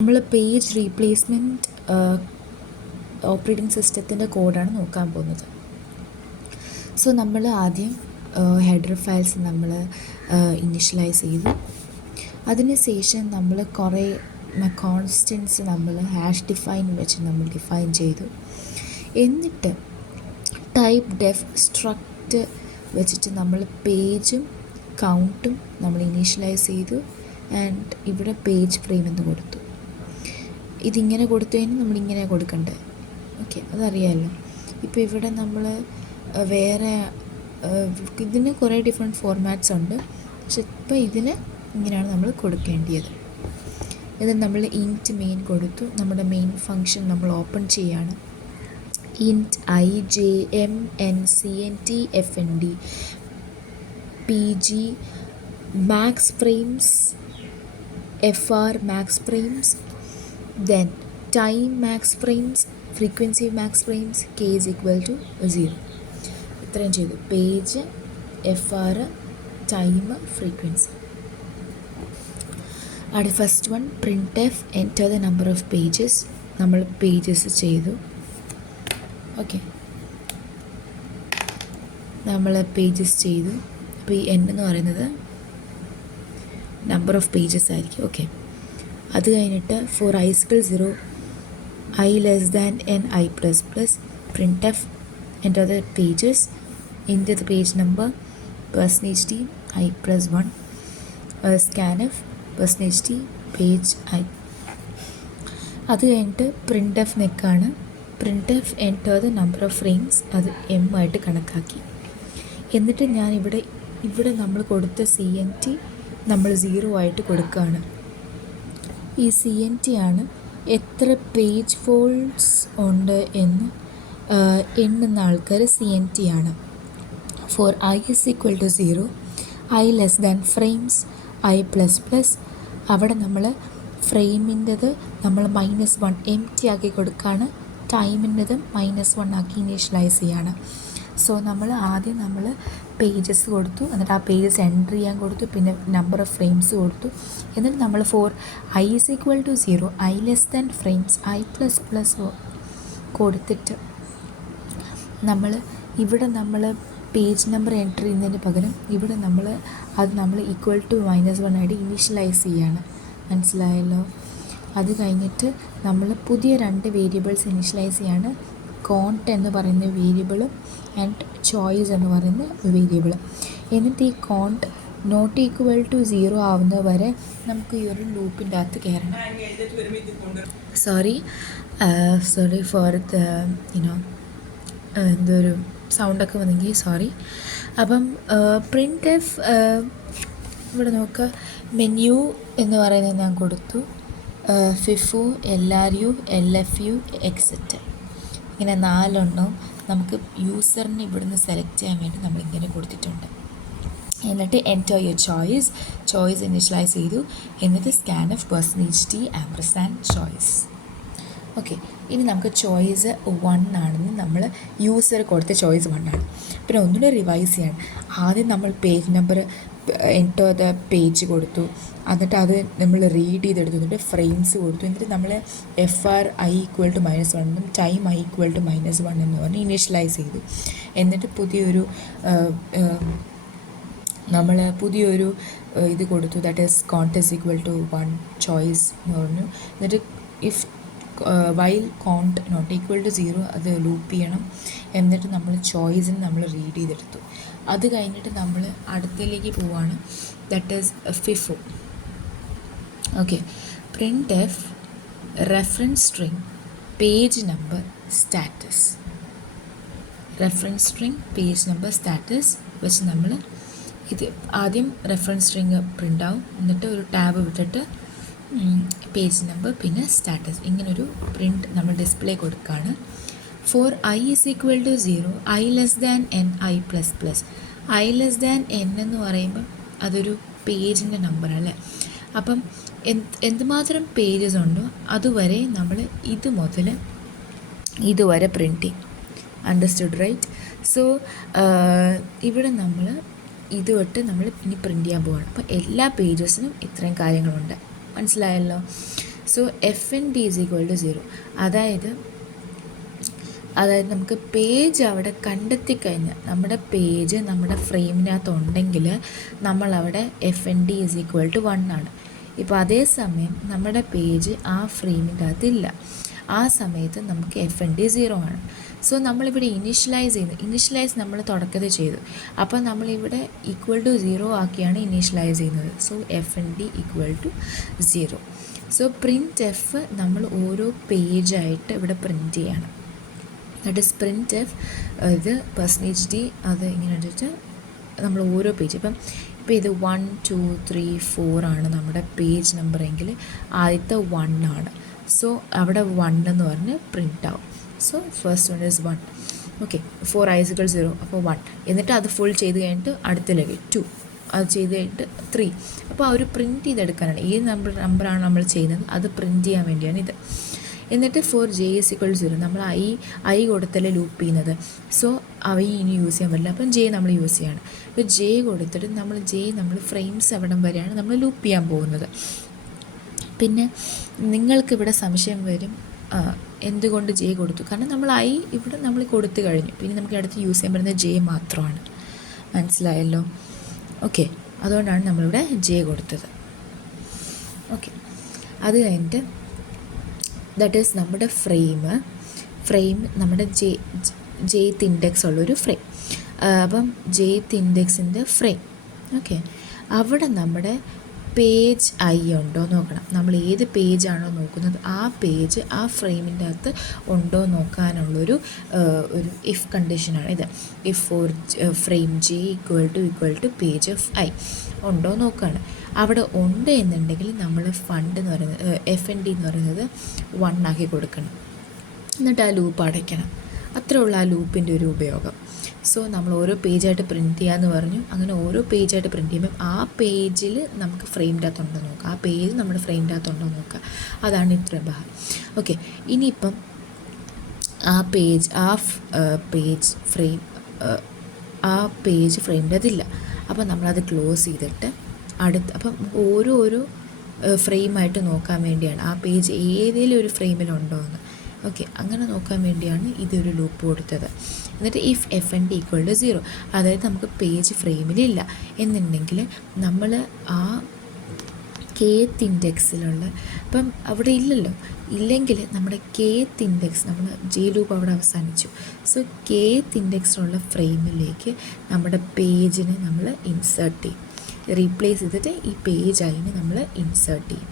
നമ്മൾ page replacement operating സിസ്റ്റത്തിൻ്റെ കോഡാണ് നോക്കാൻ പോകുന്നത്. സോ നമ്മൾ ആദ്യം ഹെഡർ ഫയൽസ് നമ്മൾ ഇനിഷ്യലൈസ് ചെയ്തു. അതിനുശേഷം നമ്മൾ കുറേ കോൺസ്റ്റൻസ് നമ്മൾ ഹാഷ് ഡിഫൈൻ വെച്ച് നമ്മൾ ഡിഫൈൻ ചെയ്തു. എന്നിട്ട് ടൈപ്പ് ഡെഫ് സ്ട്രക്റ്റ് വെച്ചിട്ട് നമ്മൾ പേജും കൗണ്ടും നമ്മൾ ഇനീഷ്യലൈസ് ചെയ്തു. ആൻഡ് ഇവിടെ പേജ് ഫ്രെയിം എന്ന് കൊടുത്തു. ഇതിങ്ങനെ കൊടുത്തു കഴിഞ്ഞാൽ നമ്മളിങ്ങനെ കൊടുക്കണ്ടേ? ഓക്കെ, അതറിയാമല്ലോ. ഇപ്പോൾ ഇവിടെ നമ്മൾ വേറെ ഇതിന് കുറേ ഡിഫറെൻറ്റ് ഫോർമാറ്റ്സ് ഉണ്ട്. പക്ഷെ ഇപ്പോൾ ഇതിന് ഇങ്ങനെയാണ് നമ്മൾ കൊടുക്കേണ്ടത്. ഇത് നമ്മൾ ഇൻറ്റ് മെയിൻ കൊടുത്തു. നമ്മുടെ മെയിൻ ഫങ്ഷൻ നമ്മൾ ഓപ്പൺ ചെയ്യാണ്. ഇൻറ്റ് IJMNCNTFND PG max frames FR max frames, then time max frames, frequency max frames, k is equal to 0. ഇത്രയും ചെയ്തു. Page, FR, time, frequency. അവിടെ first one printf enter the number of pages. നമ്മൾ pages ചെയ്തു. Okay, നമ്മൾ pages ചെയ്തു. അപ്പോൾ ഈ n എന്ന് പറയുന്നത് നമ്പർ ഓഫ് പേജസ് ആയിരിക്കും. ഓക്കെ, അത് കഴിഞ്ഞിട്ട് for i equal 0 i less than n i plus plus printf enter the pages into the page number %d i plus 1 scanf %d page i. അത് കഴിഞ്ഞിട്ട് printf നെക്കാണ്. printf enter the number of frames, അത് m ആയിട്ട് കണക്കാക്കി. എന്നിട്ട് ഞാൻ ഇവിടെ നമ്മൾ കൊടുത്ത CNT നമ്മൾ 0 ആയിട്ട് കൊടുക്കുകയാണ്. ഈ CNT ആണ് എത്ര പേജ് ഫോൾഡ്സ് ഉണ്ട് എന്ന് എണ്ണുന്ന ആൾക്കാർ CNT ആണ്. For i is equal to 0 i less than frames i plus plus, അവിടെ നമ്മൾ ഫ്രെയിമിൻ്റെത് നമ്മൾ -1 empty ആക്കി കൊടുക്കുകയാണ്. ടൈമിൻ്റെത് -1 ആക്കി ഇനീഷ്യലൈസ് ചെയ്യാണ്. സോ നമ്മൾ ആദ്യം നമ്മൾ പേജസ് കൊടുത്തു. എന്നിട്ട് ആ പേജസ് എൻ്റർ ചെയ്യാൻ കൊടുത്തു. പിന്നെ നമ്പർ ഓഫ് ഫ്രെയിംസ് കൊടുത്തു. എന്നിട്ട് നമ്മൾ four i is equal to 0 i less than frames i plus plus കൊടുത്തിട്ട് ഇവിടെ നമ്മൾ പേജ് നമ്പർ എൻ്റർ ചെയ്യുന്നതിന് പകരം ഇവിടെ നമ്മൾ ഈക്വൽ ടു -1 ആയിട്ട് ഇനീഷ്യലൈസ് ചെയ്യാണ്. മനസ്സിലായല്ലോ? അത് കഴിഞ്ഞിട്ട് നമ്മൾ പുതിയ 2 വേരിയബിൾസ് ഇനീഷ്യലൈസ് ചെയ്യാണ്. കോണ്ട് എന്ന് പറയുന്ന വേരിയബിളും ആൻഡ് ചോയ്സ് എന്ന് പറയുന്ന വേരിയബിളും. എന്നിട്ട് ഈ കോണ്ട് നോട്ട് ഈക്വൽ ടു 0 ആവുന്നത് വരെ നമുക്ക് ഈ ഒരു ലൂപ്പിൻ്റെ അകത്ത് കയറണം. സോറി ഫോർ എന്തൊരു സൗണ്ടൊക്കെ വന്നെങ്കിൽ സോറി. അപ്പം printf ഇവിടെ നോക്കുക, മെനു എന്ന് പറയുന്നത് ഞാൻ കൊടുത്തു. FIFO, LRU, LFU, എക്സെറ്റ്, ഇങ്ങനെ 4 നമുക്ക് യൂസറിനെ ഇവിടുന്ന് സെലക്ട് ചെയ്യാൻ വേണ്ടി നമ്മളിങ്ങനെ കൊടുത്തിട്ടുണ്ട്. എന്നിട്ട് എൻ്റർ യുവർ ചോയ്സ് ഇനിഷ്യലൈസ് ചെയ്തു. എന്നിട്ട് scanf %d ചോയ്സ്. ഓക്കെ, ഇനി നമുക്ക് ചോയ്സ് 1 ആണെന്ന് നമ്മൾ യൂസർ കൊടുത്ത ചോയ്സ് 1 ആണ്. പിന്നെ ഒന്നുകൂടെ റിവൈസ് ചെയ്യണം. ആദ്യം നമ്മൾ page number enter the page കൊടുത്തു. എന്നിട്ട് അത് നമ്മൾ റീഡ് ചെയ്തെടുത്തു. എന്നിട്ട് ഫ്രെയിംസ് കൊടുത്തു. എന്നിട്ട് നമ്മൾ FR i equal to -1 എന്നും ടൈം i equal to -1 എന്ന് പറഞ്ഞ് ഇനീഷ്യലൈസ് ചെയ്തു. എന്നിട്ട് പുതിയൊരു ഇത് കൊടുത്തു. That is count is equal to 1 choice എന്ന് പറഞ്ഞു. എന്നിട്ട് if while count not equal to 0 അത് ലൂപ്പ് ചെയ്യണം. എന്നിട്ട് നമ്മൾ ചോയ്സിന് നമ്മൾ റീഡ് ചെയ്തെടുത്തു. അത് കഴിഞ്ഞിട്ട് നമ്മൾ അടുത്തതിലേക്ക് പോവുകയാണ്. That is FIFO. Okay, printf reference string page number status. Reference string page number status വെച്ച് നമ്മൾ ഇത് ആദ്യം റെഫറൻസ് സ്ട്രിങ് പ്രിൻ്റ് ആവും. എന്നിട്ട് ഒരു ടാബ് വിട്ടിട്ട് പേജ് നമ്പർ പിന്നെ സ്റ്റാറ്റസ്, ഇങ്ങനൊരു പ്രിൻ്റ് നമ്മൾ ഡിസ്പ്ലേ കൊടുക്കുകയാണ്. For i is equal to 0 i less than n i plus plus. i less than n എന്ന് പറയുമ്പം അതൊരു പേജിൻ്റെ നമ്പർ അല്ലേ. അപ്പം എന്തുമാത്രം പേജസ് ഉണ്ടോ അതുവരെ നമ്മൾ ഇത് മുതൽ ഇതുവരെ പ്രിൻ്റ് ചെയ്യും. Understood right? സോ ഇവിടെ നമ്മൾ ഇത് തൊട്ട് നമ്മൾ ഇനി പ്രിൻ്റ് ചെയ്യാൻ പോവുകയാണ്. അപ്പോൾ എല്ലാ പേജസിനും ഇത്രയും കാര്യങ്ങളുണ്ട്. മനസ്സിലായല്ലോ? So F N D is equal to 0. അതായത് നമുക്ക് പേജ് അവിടെ കണ്ടെത്തി കഴിഞ്ഞാൽ നമ്മുടെ പേജ് നമ്മുടെ ഫ്രെയിമിനകത്ത് ഉണ്ടെങ്കിൽ നമ്മളവിടെ F N D is equal to 1 ആണ്. ഇപ്പോൾ അതേസമയം നമ്മുടെ പേജ് ആ ഫ്രെയിമിൻ്റെ അകത്ത് ഇല്ല, ആ സമയത്ത് നമുക്ക് എഫ് എൻ ഡി 0 ആണ്. സോ നമ്മളിവിടെ ഇനീഷ്യലൈസ് നമ്മൾ തുടക്കത്തിൽ ചെയ്തു, അപ്പോൾ നമ്മളിവിടെ ഈക്വൽ ടു 0 ആക്കിയാണ് ഇനീഷ്യലൈസ് ചെയ്യുന്നത്. So F N D equal to 0. So print F നമ്മൾ ഓരോ പേജായിട്ട് ഇവിടെ പ്രിൻറ്റ് ചെയ്യണം. ദാറ്റ് ഇസ് പ്രിൻറ്റ് എഫ് ഇത് %d അത് ഇങ്ങനെ ഇട്ടിട്ട് നമ്മൾ ഓരോ പേജ് ഇപ്പോൾ ഇത് 1 2 3 4 ആണ് നമ്മുടെ പേജ് നമ്പർ എങ്കിൽ ആദ്യത്തെ 1 ആണ്. സോ അവിടെ 1 എന്ന് പറഞ്ഞ് പ്രിൻ്റ് ആവും. So first one is 1. Okay, 4 i 0 അപ്പോൾ 1. എന്നിട്ട് അത് ഫുൾ ചെയ്ത് കഴിഞ്ഞിട്ട് അടുത്തിലേക്ക് 2, അത് ചെയ്ത് കഴിഞ്ഞിട്ട് 3. അപ്പോൾ ആ ഒരു പ്രിൻറ്റ് ചെയ്തെടുക്കാനാണ് ഈ നമ്പറാണ് നമ്മൾ ചെയ്യുന്നത്, അത് പ്രിൻറ്റ് ചെയ്യാൻ വേണ്ടിയാണ് ഇത്. എന്നിട്ട് for j is equal to 0 നമ്മൾ ഐ കൊടുത്തല്ലേ ലൂപ്പ് ചെയ്യുന്നത്. സോ ഐ ഇനി യൂസ് ചെയ്യാൻ പറ്റില്ല, അപ്പം j നമ്മൾ യൂസ് ചെയ്യാണ്. അപ്പോൾ j കൊടുത്തിട്ട് നമ്മൾ ഫ്രെയിംസ് എവിടം വരെയാണ് നമ്മൾ ലൂപ്പ് ചെയ്യാൻ പോകുന്നത്. പിന്നെ നിങ്ങൾക്കിവിടെ സംശയം വരും, എന്തുകൊണ്ട് j കൊടുത്തു? കാരണം നമ്മൾ ഇവിടെ നമ്മൾ കൊടുത്തു കഴിഞ്ഞു, പിന്നെ നമുക്ക് അടുത്ത് യൂസ് ചെയ്യാൻ പറ്റുന്നത് j മാത്രമാണ്. മനസ്സിലായല്ലോ? ഓക്കെ, അതുകൊണ്ടാണ് നമ്മളിവിടെ j കൊടുത്തത്. ഓക്കെ, അത് കഴിഞ്ഞിട്ട് ദാറ്റ് ഈസ് നമ്മുടെ ഫ്രെയിം നമ്മുടെ ജെയ്ത്ത് ഇൻഡെക്സ് ഉള്ളൊരു ഫ്രെയിം. അപ്പം ജെയ്ത്ത് ഇൻഡെക്സിൻ്റെ ഫ്രെയിം. ഓക്കെ, അവിടെ നമ്മുടെ പേജ് ഉണ്ടോ നോക്കണം. നമ്മൾ ഏത് പേജാണോ നോക്കുന്നത് ആ പേജ് ആ ഫ്രെയിമിൻ്റെ അകത്ത് ഉണ്ടോ നോക്കാനുള്ളൊരു ഇഫ് കണ്ടീഷനാണ് ഇത്. If for frame j equal to page of I ഉണ്ടോ നോക്കുകയാണ്. അവിടെ ഉണ്ട് എന്നുണ്ടെങ്കിൽ നമ്മൾ ഫണ്ട് എന്ന് പറയുന്നത് എഫ് എൻ ഡി എന്ന് പറയുന്നത് 1 ആക്കി കൊടുക്കണം. എന്നിട്ട് ആ ലൂപ്പ് അടയ്ക്കണം. അത്രേ ഉള്ളൂ ആ ലൂപ്പിൻ്റെ ഒരു ഉപയോഗം. സോ നമ്മൾ ഓരോ പേജായിട്ട് പ്രിൻറ്റ് ചെയ്യാമെന്ന് പറഞ്ഞു. അങ്ങനെ ഓരോ പേജായിട്ട് പ്രിൻറ്റ് ചെയ്യുമ്പം ആ പേജിൽ നമുക്ക് ഫ്രെയിമിൻ്റെ അകത്തുണ്ടോ നോക്കുക, ആ പേജ് നമ്മുടെ ഫ്രെയിമിൻ്റെ അകത്തുണ്ടോ നോക്കുക. അതാണ് ഇത്രയും ഭാഗം. ഓക്കെ, ഇനിയിപ്പം ആ പേജ് ഫ്രെയിമിൻ്റെ അതില്ല. അപ്പം നമ്മളത് ക്ലോസ് ചെയ്തിട്ട് അപ്പം ഓരോ ഫ്രെയിമായിട്ട് നോക്കാൻ വേണ്ടിയാണ്, ആ പേജ് ഏതെങ്കിലും ഒരു ഫ്രെയിമിലുണ്ടോ എന്ന്. ഓക്കെ, അങ്ങനെ നോക്കാൻ വേണ്ടിയാണ് ഇതൊരു ലൂപ്പ് കൊടുത്തത്. എന്നിട്ട് if F N D equal to 0, അതായത് നമുക്ക് പേജ് ഫ്രെയിമിലില്ല എന്നുണ്ടെങ്കിൽ നമ്മൾ ആ കേത്ത് ഇൻഡെക്സിലുള്ള അപ്പം അവിടെ ഇല്ലെങ്കിൽ നമ്മുടെ കേത്ത് ഇൻഡെക്സ് നമ്മൾ ജെ ലൂപ്പ് അവിടെ അവസാനിച്ചു. സോ കേത്ത് ഇൻഡെക്സിലുള്ള ഫ്രെയിമിലേക്ക് നമ്മുടെ പേജിനെ നമ്മൾ ഇൻസേർട്ട് ചെയ്യും. റീപ്ലേസ് ചെയ്തിട്ട് ഈ പേജ് അതിന് നമ്മൾ ഇൻസേർട്ട് ചെയ്യും.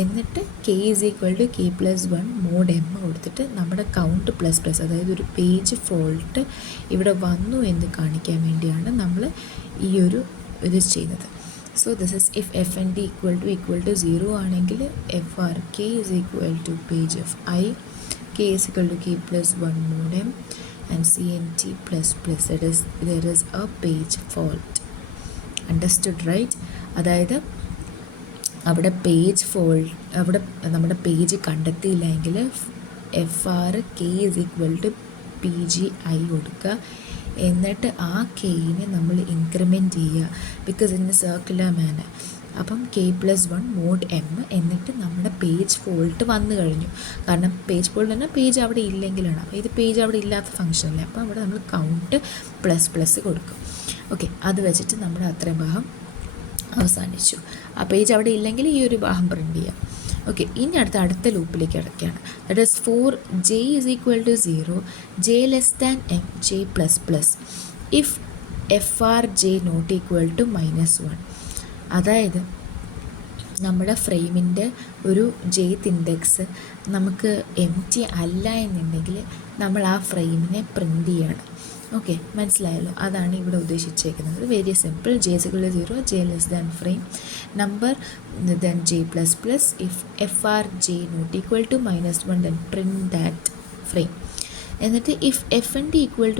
എന്നിട്ട് k is equal to k+1 mod m കൊടുത്തിട്ട് നമ്മുടെ കൗണ്ട് ++, അതായത് ഒരു പേജ് ഫോൾട്ട് ഇവിടെ വന്നു എന്ന് കാണിക്കാൻ വേണ്ടിയാണ് നമ്മൾ ഈ ഒരു ഇത് ചെയ്യുന്നത്. So this is if F N D equal to 0 ആണെങ്കിൽ FRK is equal to page of I, k is equal to k+1 mod m and CNT ++, there is a page fault. Understood right? അതായത് അവിടെ അവിടെ നമ്മുടെ പേജ് കണ്ടെത്തിയില്ലെങ്കിൽ FRK is equal to PGI കൊടുക്കുക. എന്നിട്ട് ആ കെയിനെ നമ്മൾ ഇൻക്രിമെൻറ്റ് ചെയ്യുക, because in a circular manner. അപ്പം k+1 മോഡ് m, എന്നിട്ട് നമ്മുടെ പേജ് ഫോൾട്ട് വന്നു കഴിഞ്ഞു. കാരണം പേജ് ഫോൾട്ട് തന്നെ പേജ് അവിടെ ഇല്ലെങ്കിലാണ്. അപ്പോൾ ഇത് പേജ് അവിടെ ഇല്ലാത്ത ഫംഗ്ഷനല്ലേ, അപ്പോൾ അവിടെ നമ്മൾ കൗണ്ട് ++ കൊടുക്കും. ഓക്കെ, അത് വെച്ചിട്ട് നമ്മുടെ അത്രയും ഭാഗം അവസാനിച്ചു. ആ പേജ് അവിടെ ഇല്ലെങ്കിൽ ഈ ഒരു ഭാഗം പ്രിൻറ്റ് ചെയ്യാം. ഓക്കെ, ഇനി അടുത്ത ലൂപ്പിലേക്ക് കിടക്കുകയാണ്. That is for j is equal to 0, j less than m, j++, if FRJ not equal to -1. അതായത് നമ്മുടെ ഫ്രെയിമിൻ്റെ ഒരു ജെയ്ത്ത് ഇൻഡെക്സ് നമുക്ക് എംറ്റി അല്ല എന്നുണ്ടെങ്കിൽ നമ്മൾ ആ ഫ്രെയിമിനെ പ്രിൻറ്റ് ചെയ്യണം. ഓക്കെ, മനസ്സിലായല്ലോ? അതാണ് ഇവിടെ ഉദ്ദേശിച്ചേക്കുന്നത്. Very simple. j is equal to 0, j less than frame number, then j++. If FRJ not equal to -1, then print that frame. എന്നിട്ട് if F N D equal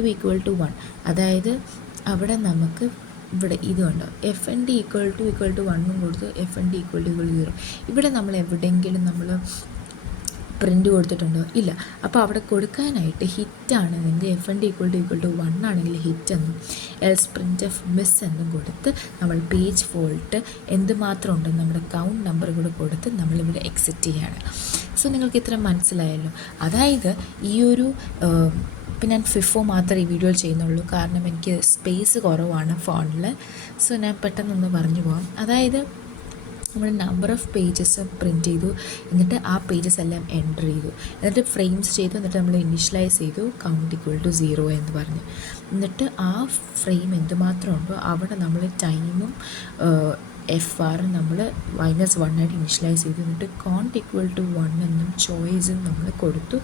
to 1, അതായത് അവിടെ നമുക്ക് ഇവിടെ ഇതുണ്ട് F N D equal to 1 കൊടുത്ത് F N D equal to 0. ഇവിടെ നമ്മൾ എവിടെയെങ്കിലും നമ്മൾ പ്രിൻ്റ് കൊടുത്തിട്ടുണ്ടോ? ഇല്ല. അപ്പോൾ അവിടെ കൊടുക്കാനായിട്ട് ഹിറ്റാണ് നിങ്ങൾക്ക് FND = 1 ആണെങ്കിൽ ഹിറ്റ് എന്നും എൽസ് printf മിസ് എന്നും കൊടുത്ത് നമ്മൾ പേജ് ഫോൾട്ട് എന്തുമാത്രം ഉണ്ടെന്ന് നമ്മുടെ കൗണ്ട് നമ്പർ കൂടെ കൊടുത്ത് നമ്മളിവിടെ എക്സിറ്റ് ചെയ്യാണ്. സോ നിങ്ങൾക്ക് ഇത്ര മനസ്സിലായല്ലോ. അതായത് ഈ ഒരു ഇപ്പം ഞാൻ FIFO മാത്രമേ ഈ വീഡിയോയിൽ ചെയ്യുന്നുള്ളൂ, കാരണം എനിക്ക് സ്പേസ് കുറവാണ് ഫോണിൽ. സോ ഞാൻ പെട്ടെന്നൊന്ന് പറഞ്ഞു പോകാം. അതായത് നമ്മൾ നമ്പർ ഓഫ് പേജസ് പ്രിൻറ്റ് ചെയ്തു, എന്നിട്ട് ആ പേജസ് എല്ലാം എൻ്റർ ചെയ്തു, എന്നിട്ട് ഫ്രെയിംസ് ചെയ്തു, എന്നിട്ട് നമ്മൾ ഇനിഷ്യലൈസ് ചെയ്തു കൗണ്ട് = 0 എന്ന് പറഞ്ഞ്. എന്നിട്ട് ആ ഫ്രെയിം എന്തുമാത്രം ഉണ്ടോ അവിടെ നമ്മൾ ടൈമും FR നമ്മൾ -1 ആയിട്ട് ഇനിഷ്യലൈസ് ചെയ്തു, എന്നിട്ട് count = 1 എന്നും ചോയ്സും നമ്മൾ കൊടുത്തു.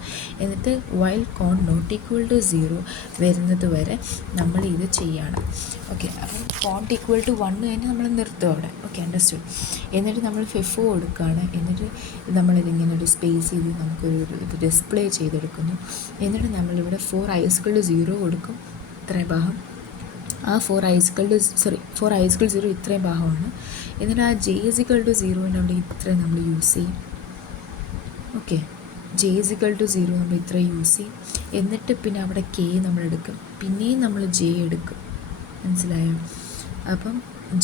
എന്നിട്ട് while count not = 0 വരുന്നത് വരെ നമ്മൾ ഇത് ചെയ്യണം. ഓക്കെ, അപ്പം count = 1 കഴിഞ്ഞ് നമ്മൾ നിർത്തും അവിടെ. Okay, understood. എന്നിട്ട് നമ്മൾ FIFO കൊടുക്കുകയാണ്. എന്നിട്ട് നമ്മളിതിങ്ങനെ ഒരു സ്പേസ് ചെയ്ത് നമുക്കൊരു ഇത് ഡിസ്പ്ലേ ചെയ്തെടുക്കുന്നു. എന്നിട്ട് നമ്മളിവിടെ 4 i=0 കൊടുക്കും, ഇത്രയും ഭാഗം. ആ 4 i=0 ഇത്രയും ഭാഗമാണ്. എന്നിട്ട് ആ j=0 അവിടെ ഇത്രയും നമ്മൾ യൂസ് ചെയ്യും. ഓക്കെ, j=0 നമ്മൾ ഇത്രയും യൂസ് ചെയ്യും. എന്നിട്ട് പിന്നെ അവിടെ k നമ്മളെടുക്കും, പിന്നെയും നമ്മൾ j എടുക്കും. മനസ്സിലായോ? അപ്പം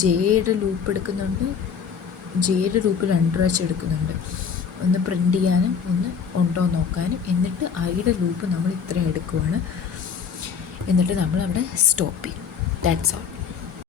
ജെയുടെ ലൂപ്പ് എടുക്കുന്നുണ്ട്, ജെയുടെ ലൂപ്പ് 2 പ്രാവശ്യം എടുക്കുന്നുണ്ട്, ഒന്ന് പ്രിൻ്റ് ചെയ്യാനും ഒന്ന് ഉണ്ടോ നോക്കാനും. എന്നിട്ട് ഐയുടെ ലൂപ്പ് നമ്മൾ ഇത്രയും എടുക്കുവാണ്. എന്നിട്ട് നമ്മൾ അവിടെ സ്റ്റോപ്പ് ചെയ്യും. That's all.